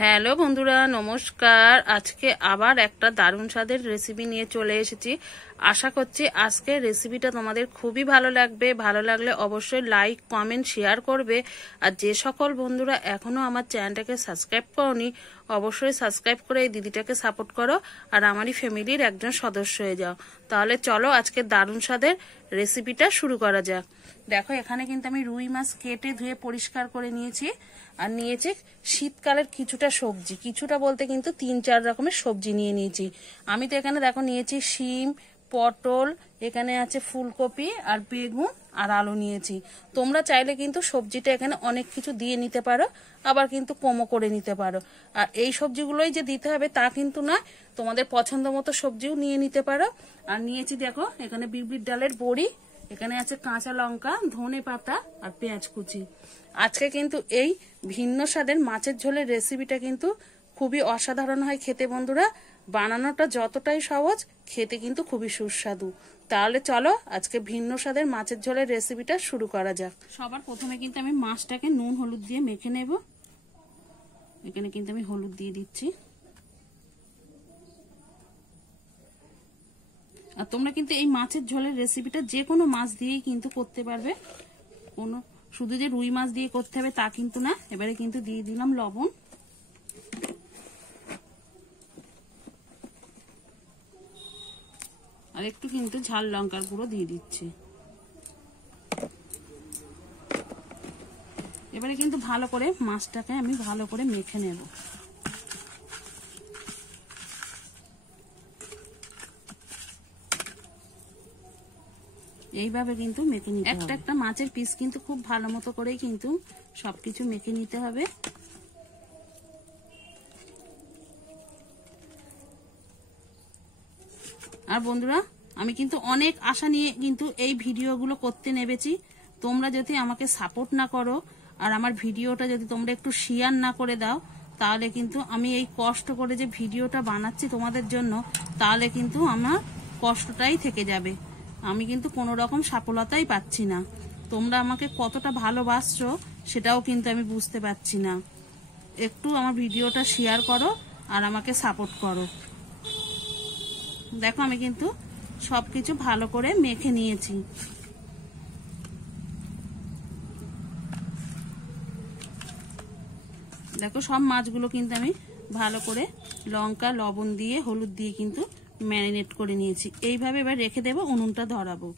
Hello বন্ধুরা, নমস্কার। আজকে আবার একটা দারুণ স্বাদের রেসিপি নিয়ে চলে এসেছি। আশা করছি আজকের রেসিপিটা তোমাদের খুবই ভালো লাগবে। ভালো লাগলে অবশ্যই লাইক, কমেন্ট, শেয়ার করবে। আর যে সকল বন্ধুরা এখনো আমার চ্যানেলটাকে সাবস্ক্রাইব করোনি, অবশ্যই সাবস্ক্রাইব করে এই দিদিটাকে সাপোর্ট করো আর আমারই ফ্যামিলির একজন সদস্য হয়ে যাও। তাহলে চলো আজকে দারুণ স্বাদের রেসিপিটা শুরু করা যাক। দেখো, এখানে কিন্তু আমি রুই মাছ কেটে ধুয়ে পরিষ্কার করে নিয়েছি। আর নিয়েছি শীতকালের কিছুটা সবজি, কিছুটা বলতে কিন্তু 3-4 রকমের সবজি নিয়ে নিয়েছি। আমি তো এখানে দেখো নিয়েছি শিম, পটল, এখানে আছে ফুলকপি আর বেগুন আর আলু নিয়েছি। তোমরা চাইলে কিন্তু সবজিটা এখানে অনেক কিছু দিয়ে নিতে পারো, আবার কিন্তু কমও করে নিতে পারো। আর এই সবজিগুলোই যে দিতে হবে তা কিন্তু নয়, তোমাদের পছন্দ মতো সবজিও নিয়ে নিতে পারো। আর নিয়েছি দেখো এখানে বিউলির ডালের বড়ি, এখানে আছে কাঁচা লঙ্কা, ধনে পাতা আর পেঁয়াজ কুচি। আজকে কিন্তু এই ভিন্ন স্বাদের মাছের ঝোলের রেসিপিটা কিন্তু খুবই অসাধারণ হয় খেতে বন্ধুরা। বানানোটা যতটাই সহজ, খেতে কিন্তু খুবই সুস্বাদু। তাহলে চলো আজকে ভিন্ন স্বাদের মাছের ঝোলের রেসিপিটা শুরু করা যাক। সবার প্রথমে কিন্তু আমি মাছটাকে নুন হলুদ দিয়ে মেখে নেব। এখানে কিন্তু আমি হলুদ দিয়ে দিচ্ছি। আর তোমরা কিন্তু এই মাছের ঝোলের রেসিপিটা যে কোনো মাছ দিয়েই কিন্তু করতে পারবে, কোনো শুধু যে রুই মাছ দিয়ে করতে হবে তা কিন্তু না। এবারে কিন্তু দিয়ে দিলাম লবণ, আর একটু কিন্তু ঝাল লঙ্কার গুঁড়ো দিয়ে দিচ্ছি। এবারে কিন্তু ভালো করে মাছটাকে আমি ভালো করে মেখে নেব। এইভাবে কিন্তু মেখে নিতে হবে। একটা একটা মাছের পিস কিন্তু খুব ভালো মতো করেই কিন্তু সবকিছু মেখে নিতে হবে। আর বন্ধুরা, আমি কিন্তু অনেক আশা নিয়ে কিন্তু এই ভিডিওগুলো করতে নেমেছি। তোমরা যদি আমাকে সাপোর্ট না করো আর আমার ভিডিওটা যদি তোমরা একটু শেয়ার না করে দাও, তাহলে কিন্তু আমি এই কষ্ট করে যে ভিডিওটা বানাচ্ছি তোমাদের জন্য, তাহলে কিন্তু আমার কষ্টটাই থেকে যাবে। আমি কিন্তু কোনো রকম সফলতাই পাচ্ছি না। তোমরা আমাকে কতটা ভালোবাসছো সেটাও কিন্তু আমি বুঝতে পারছি না। একটু আমার ভিডিওটা শেয়ার করো আর আমাকে সাপোর্ট করো। দেখো আমি কিন্তু সবকিছু ভালো করে মেখে নিয়েছি। দেখো সব মাছগুলো কিন্তু আমি ভালো করে লঙ্কা, লবণ দিয়ে, হলুদ দিয়ে কিন্তু ম্যারিনেট করে নিয়েছি। এইভাবে এবার রেখে দেবো, উনুনটা ধরাবো।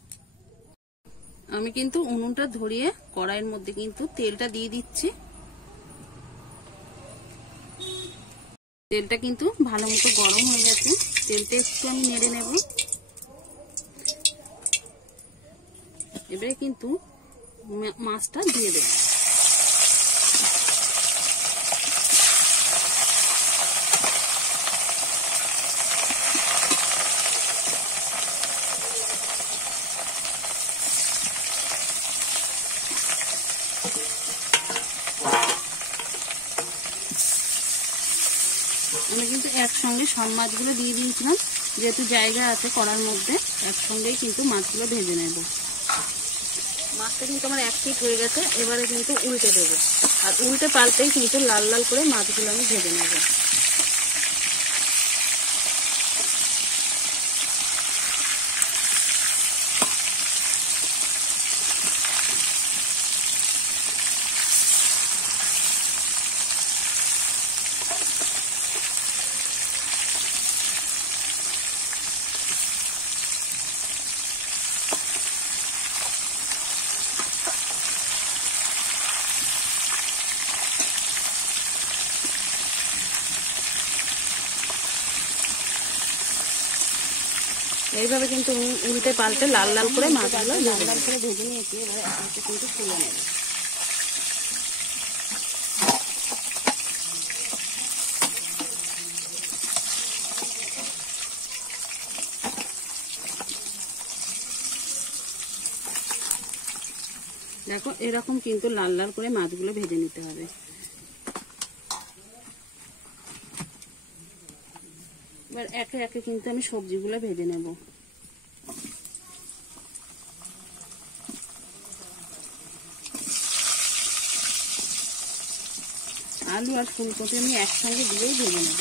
আমি কিন্তু উনুনটা ধরিয়ে কড়াইয়ের মধ্যে কিন্তু তেলটা দিয়ে দিচ্ছি। তেলটা কিন্তু ভালো মতো গরম হয়ে গেছে। তেলটা একটু আমি নেড়ে নেব। এবারে কিন্তু মাছটা দিয়ে দেব। আমি কিন্তু একসঙ্গে সব মাছগুলো দিয়ে দিয়েছিলাম, যেহেতু জায়গা আছে কড়ার মধ্যে, একসঙ্গেই কিন্তু মাছগুলো ভেজে নেব। মাছটা কিন্তু আমার 1 পিঠ হয়ে গেছে। এবারে কিন্তু উল্টে দেবো, আর উল্টে পাল্টেই কিন্তু লাল লাল করে মাছগুলো আমি ভেজে নেব। এইভাবে কিন্তু উল্টে পাল্টে লাল লাল করে মাছগুলো লাল লাল করে ভেজে নিয়েছি। এবারে কিন্তু তুলে নেব। দেখো এরকম কিন্তু লাল লাল করে মাছগুলো ভেজে নিতে হবে। এবার একে একে কিন্তু আমি সবজিগুলো ভেজে নেব। আলু আর ফুলকপি আমি একসঙ্গে দিয়েই ভেজে নেব।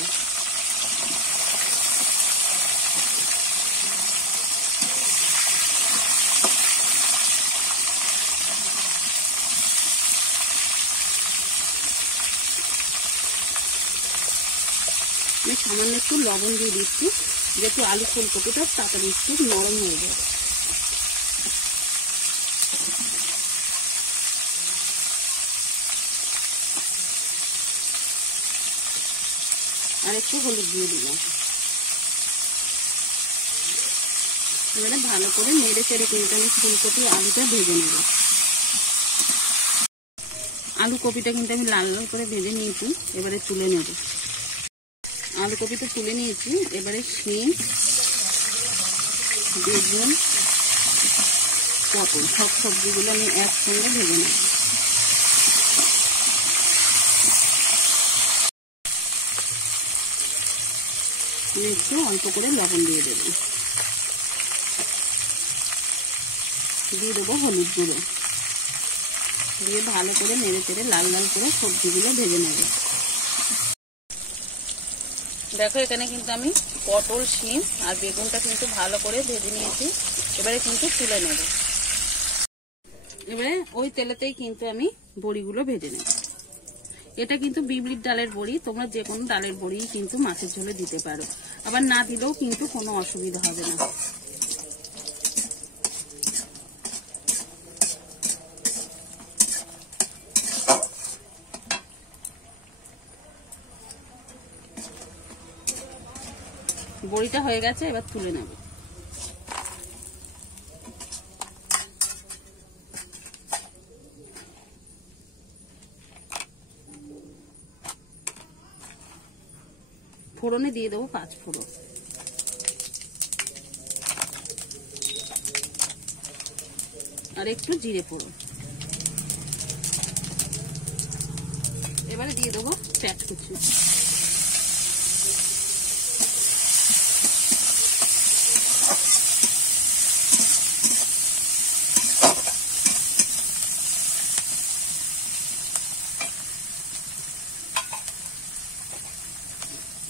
আমি সামান্য একটু লবণ দিয়ে দিচ্ছি, যেহেতু আলু ফুলকপিটা তাড়াতাড়ি একটু নরম হয়ে যাবে। আর একটু হলুদ দিয়ে দিলাম। এবারে ভালো করে নেড়ে চেড়ে কিন্তু আমি ফুলকপি আলুটা ভেজে নেব। আলু কপিটা কিন্তু আমি লাল লাল করে ভেজে নিয়েছি, এবারে তুলে নেব। আলু কপিটা তুলে নিয়েছি, এবারে শিম, বেগুন, পটল সব সবজিগুলো আমি একসঙ্গে ভেজে নেব। একটু অল্প করে লবণ দিয়ে দেব, দিয়ে দেবো হলুদ গুঁড়ো, দিয়ে ভালো করে নেড়ে চেড়ে লাল লাল করে সবজিগুলো ভেজে নেব। দেখো এখানে কিন্তু আমি পটল, শিম আর বেগুনটা কিন্তু ভালো করে ভেজে নিয়েছি, এবারে কিন্তু তুলে নেব। এবারে ওই তেলেতেই কিন্তু আমি বড়িগুলো ভেজে নেব। এটা কিন্তু বিউলির ডালের বড়ি, তোমরা যে কোনো ডালের বড়ি কিন্তু মাছের ঝোলে দিতে পারো, আবার না দিলেও কিন্তু কোনো অসুবিধা হবে না। বড়িটা হয়ে গেছে, এবার তুলে নেব। ফোড়নে দিয়ে দেবো 5 ফোড়ন, আর একটু জিরে ফোড়ন। এবারে দিয়ে দেবো পেঁয়াজ কুচি,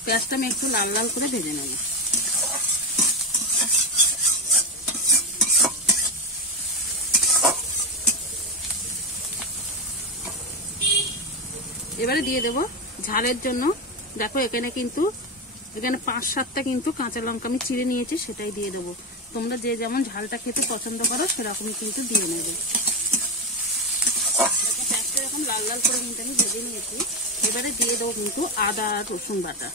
পেঁয়াজটা আমি একটু লাল লাল করে ভেজে নেব। এবারে দিয়ে দেব ঝালের জন্য, দেখো এখানে 5-7টা কিন্তু কাঁচা লঙ্কা আমি চিড়ে নিয়েছি, সেটাই দিয়ে দেবো। তোমরা যে যেমন ঝালটা খেতে পছন্দ করো সেরকমই কিন্তু দিয়ে নেবে। পেঁয়াজটা এরকম লাল লাল করে কিন্তু আমি ভেজে নিয়েছি, এবারে দিয়ে দেবো কিন্তু আদা আর রসুন বাটা।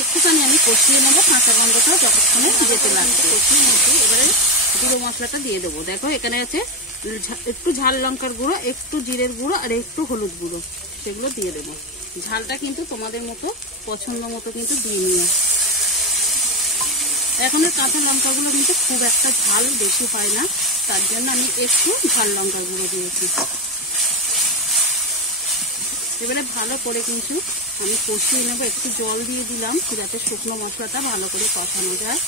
একটুখানি আমি কষিয়ে নেবো, কাঁচা গন্ধটা যতক্ষণে যেতে লাগবে কষিয়ে নিয়েছি। এবারে গুঁড়ো মশলাটা দিয়ে দেবো। দেখো এখানে আছে একটু ঝাল লঙ্কার গুঁড়ো, একটু জিরের গুঁড়ো আর একটু হলুদ গুঁড়ো, সেগুলো দিয়ে দেবো। ঝালটা কিন্তু তোমাদের মতো পছন্দ মতো কিন্তু দিয়ে নিও। এখনের কাঁচা লঙ্কাগুলো কিন্তু খুব একটা ঝাল বেশি হয় না, তার জন্য আমি একটু ঝাল লঙ্কার গুঁড়ো দিয়েছি। এবারে ভালো করে কিন্তু আমি কষিয়ে নেবো, একটু জল দিয়ে দিলাম যাতে শুকনো মশলাটা ভালো করে কষানো যায়।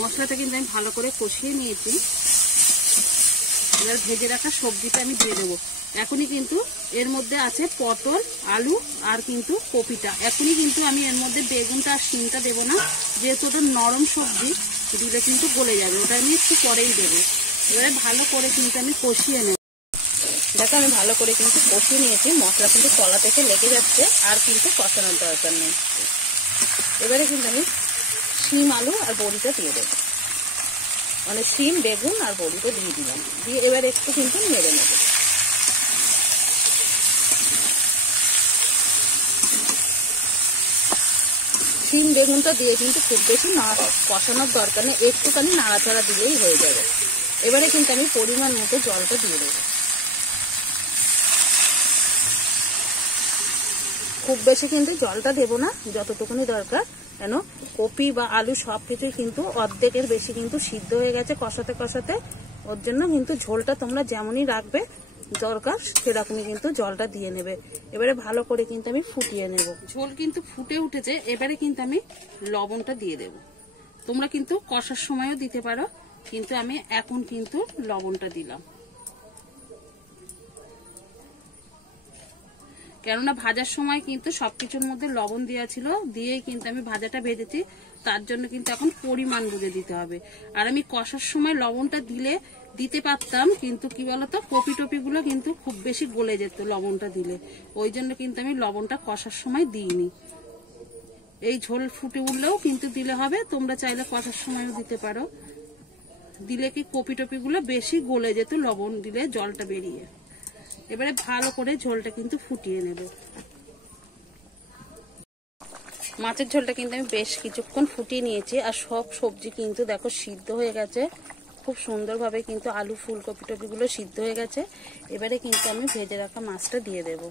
মশলাটা কিন্তু আমি ভালো করে কষিয়ে নিয়েছি। এবার ভেজে রাখা সবজিটা আমি দিয়ে দেবো। এখনই কিন্তু এর মধ্যে আছে পটল, আলু আর কিন্তু কপিটা। এখনই কিন্তু আমি এর মধ্যে বেগুনটা আর শিমটা দেবো না, যেহেতু ওটা নরম সবজি, দিলে কিন্তু গলে যাবে, ওটা আমি একটু পরেই দেবো। এবারে ভালো করে কিন্তু আমি কষিয়ে নেব। দেখো আমি ভালো করে কিন্তু কষিয়ে নিয়েছি, মশলা কিন্তু তলা থেকে লেগে যাচ্ছে, আর কিন্তু কষানোর দরকার নেই। এবারে কিন্তু আমি শিম, আলু আর বড়িটা দিয়ে দেবো, মানে শিম, বেগুন আর বড়িটা দিয়ে দিলাম, দিয়ে এবার একটু কিন্তু নেড়ে নেব। শিম বেগুনটা দিয়ে কিন্তু খুব বেশি কষানোর দরকার নেই, একটুখানি নাড়াচাড়া দিলেই হয়ে যাবে। এবারে কিন্তু আমি পরিমাণ মতো জলটা দিয়ে দেবো। খুব বেশি কিন্তু জলটা দেবো না, যতটুকুনি দরকার, কেন কপি বা আলু সবকিছুই কিন্তু অর্ধেকের বেশি কিন্তু সিদ্ধ হয়ে গেছে কষাতে কষাতে। ওর জন্য কিন্তু ঝোলটা তোমরা যেমনই রাখবে দরকার সেরকমই কিন্তু জলটা দিয়ে নেবে। এবারে ভালো করে কিন্তু আমি ফুটিয়ে নেব। ঝোল কিন্তু ফুটে উঠেছে, এবারে কিন্তু আমি লবণটা দিয়ে দেব। তোমরা কিন্তু কষার সময়ও দিতে পারো, কিন্তু আমি এখন কিন্তু লবণটা দিলাম, কেননা ভাজার সময় কিন্তু সবকিছুর মধ্যে লবণ দেওয়া ছিল, দিয়েই কিন্তু আমি ভাজাটা ভেজেছি, তার জন্য কিন্তু এখন পরিমাণ বুঝে দিতে হবে। আর আমি কষার সময় লবণটা দিতে পারতাম, কিন্তু কি বলতো কপি টপি গুলো কিন্তু খুব বেশি গলে যেত লবণটা দিলে, ওই জন্য কিন্তু আমি লবণটা কষার সময় দিইনি। এই ঝোল ফুটে উঠলেও কিন্তু দিলে হবে, তোমরা চাইলে কষার সময়ও দিতে পারো। দিলে কি কপি টপি গুলো বেশি গলে যেত লবণ দিলে জলটা বেরিয়ে। এবারে ভালো করে ঝোলটা কিন্তু ফুটিয়ে নেব। মাছের ঝোলটা কিন্তু আমি বেশ কিছুক্ষণ ফুটিয়ে নিয়েছি, আর সব সবজি কিন্তু দেখো সিদ্ধ হয়ে গেছে খুব সুন্দরভাবে, কিন্তু আলু ফুলকপি টপি গুলো সিদ্ধ হয়ে গেছে। এবারে কিন্তু আমি ভেজে রাখা মাছটা দিয়ে দেব।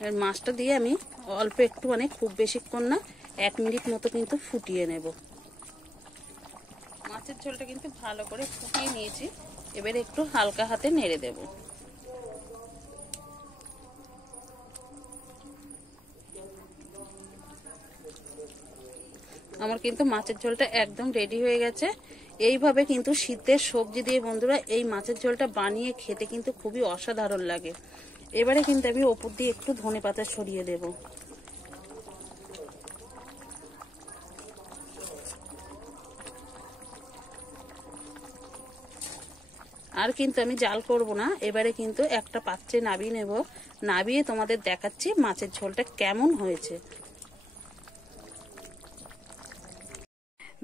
এবার মাছটা দিয়ে আমি অল্প একটু, মানে খুব বেশিক্ষণ না, 1 মিনিট মতো কিন্তু ফুটিয়ে নেব। মাছের ঝোলটা কিন্তু ভালো করে ফুটিয়ে নিয়েছি, এবারে একটু হালকা হাতে নেড়ে দেব। আমার কিন্তু মাছের ঝোলটা একদম রেডি হয়ে গেছে। এইভাবে কিন্তু শীতের সবজি দিয়ে বন্ধুরা এই মাছের ঝোলটা বানিয়ে খেতে কিন্তু খুবই অসাধারণ লাগে। এবারে কিন্তু আমি ওপর দিয়ে একটু ধনেপাতা ছড়িয়ে দেব। আর কিন্তু আমি জাল করব না, এবারে কিন্তু একটা পাত্রে নাবিয়ে নেব। নাবিয়ে তোমাদের দেখাচ্ছি মাছের ঝোলটা কেমন হয়েছে।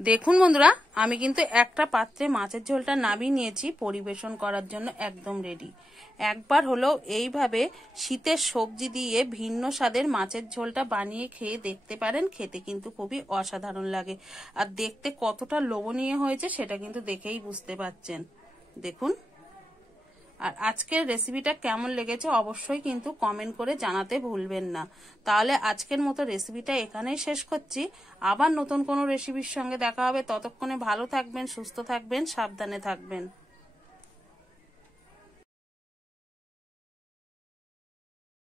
দেখুন বন্ধুরা, আমি কিন্তু একটা পাত্রে মাছের ঝোলটা নামিয়ে নিয়েছি, পরিবেশন করার জন্য একদম রেডি। একবার হলেও এইভাবে শীতের সবজি দিয়ে ভিন্ন স্বাদের মাছের ঝোলটা বানিয়ে খেয়ে দেখতে পারেন, খেতে কিন্তু খুবই অসাধারণ লাগে। আর দেখতে কতটা লোভনীয় হয়েছে সেটা কিন্তু দেখেই বুঝতে পারছেন। দেখুন, আর আজকের রেসিপিটা কেমন লেগেছে অবশ্যই কিন্তু কমেন্ট করে জানাতে ভুলবেন না। তাহলে আজকের মতো রেসিপিটা এখানেই শেষ করছি। আবার নতুন কোনো রেসিপির সঙ্গে দেখা হবে। ততক্ষণে ভালো থাকবেন, সুস্থ থাকবেন, সাবধানে থাকবেন।